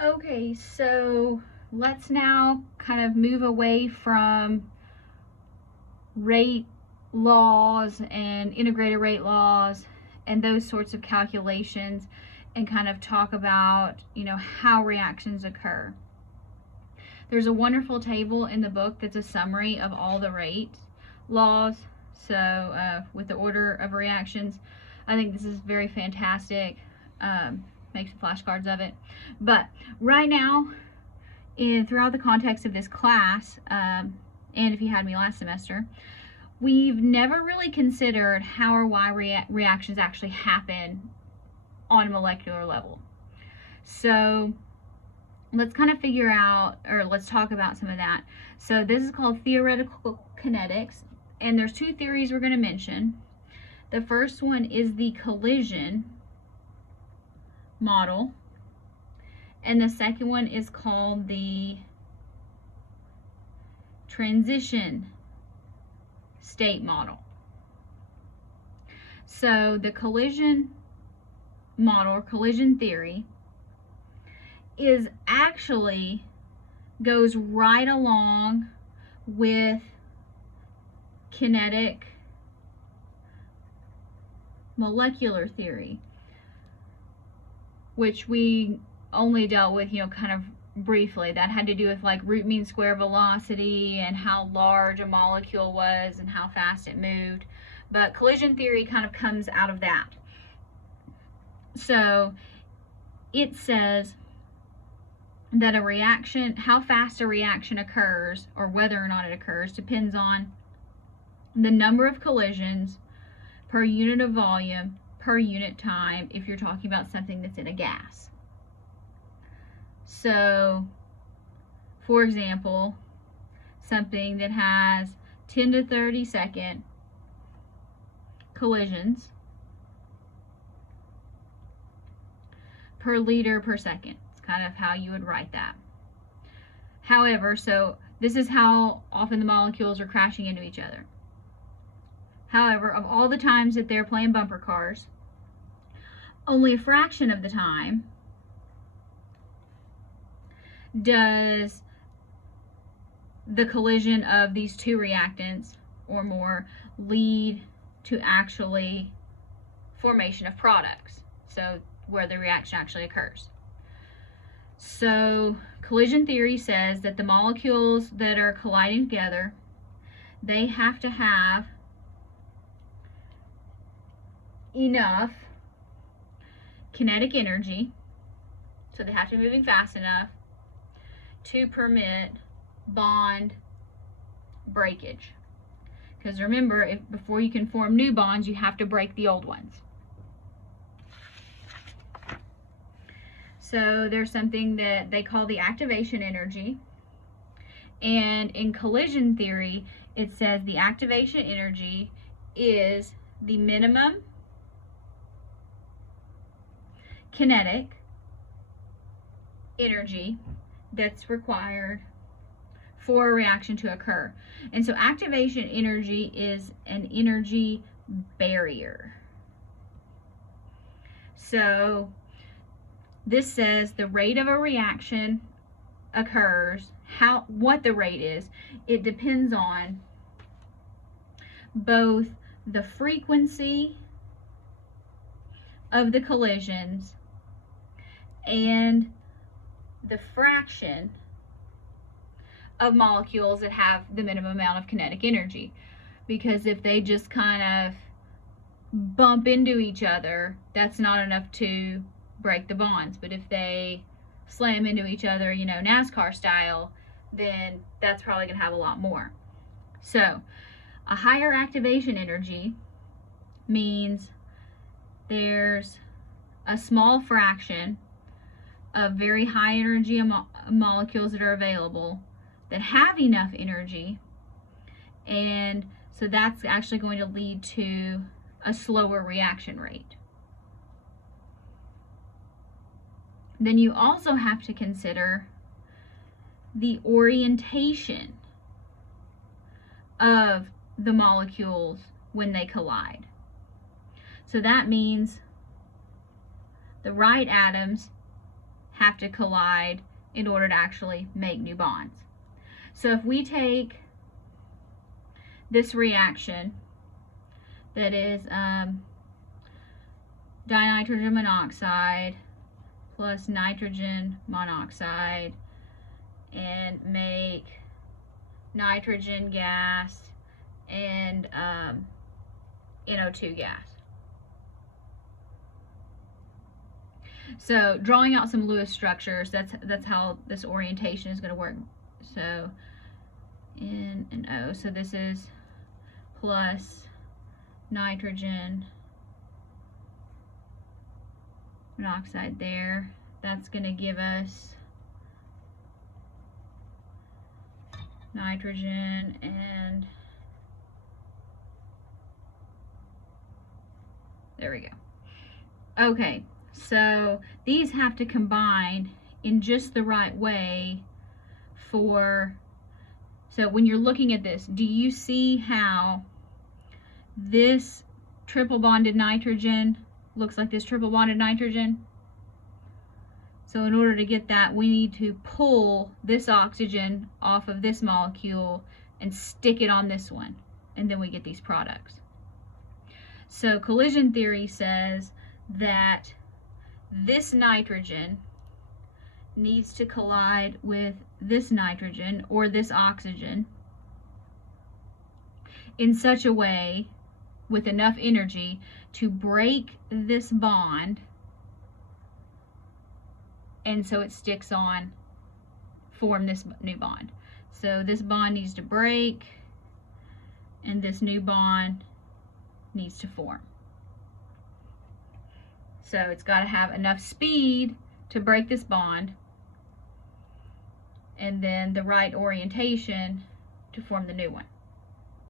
Okay, so let's now kind of move away from rate laws and integrated rate laws and those sorts of calculations and kind of talk about, how reactions occur. There's a wonderful table in the book that's a summary of all the rate laws. So with the order of reactions, I think this is very fantastic. Make some flashcards of it. But right now, throughout the context of this class, and if you had me last semester, we've never really considered how or why reactions actually happen on a molecular level. So let's kind of figure out, or let's talk about some of that. So this is called theoretical kinetics, and there's two theories we're going to mention. The first one is the collision model, and the second one is called the transition state model. So the collision model, or collision theory, is actually goes right along with kinetic molecular theory, which we only dealt with, kind of briefly. That had to do with like root mean square velocity and how large a molecule was and how fast it moved. But collision theory kind of comes out of that. So it says that a reaction, how fast a reaction occurs or whether or not it occurs, depends on the number of collisions per unit of volume per unit time if you're talking about something that's in a gas. So, for example, something that has 10 to 30 second collisions per liter per second. It's kind of how you would write that. However, so this is how often the molecules are crashing into each other. However, of all the times that they're playing bumper cars, only a fraction of the time does the collision of these two reactants or more lead to actually formation of products. So where the reaction actually occurs. So collision theory says that the molecules that are colliding together, they have to have enough kinetic energy, so they have to be moving fast enough to permit bond breakage. Because remember, before you can form new bonds, you have to break the old ones. So there's something that they call the activation energy. And in collision theory, it says the activation energy is the minimum kinetic energy that's required for a reaction to occur. And so activation energy is an energy barrier. So this says the rate of a reaction occurs, what the rate is, it depends on both the frequency of the collisions and the fraction of molecules that have the minimum amount of kinetic energy. Because if they just kind of bump into each other, that's not enough to break the bonds. But if they slam into each other, NASCAR style, then that's probably going to have a lot more. So a higher activation energy means there's a small fraction of very high energy molecules that are available that have enough energy, and so that's actually going to lead to a slower reaction rate. Then you also have to consider the orientation of the molecules when they collide. So that means the right atoms have to collide in order to actually make new bonds. So if we take this reaction that is dinitrogen monoxide plus nitrogen monoxide and make nitrogen gas and NO2 gas. So drawing out some Lewis structures, that's how this orientation is going to work. So N and O, so this is plus nitrogen monoxide there. That's going to give us nitrogen and there we go. Okay, so these have to combine in just the right way for, so when you're looking at this, do you see how this triple bonded nitrogen looks like this triple bonded nitrogen? So in order to get that, we need to pull this oxygen off of this molecule and stick it on this one, and then we get these products. So collision theory says that this nitrogen needs to collide with this nitrogen or this oxygen in such a way with enough energy to break this bond, and so it sticks on, form this new bond. So this bond needs to break and this new bond needs to form. So it's got to have enough speed to break this bond and then the right orientation to form the new one.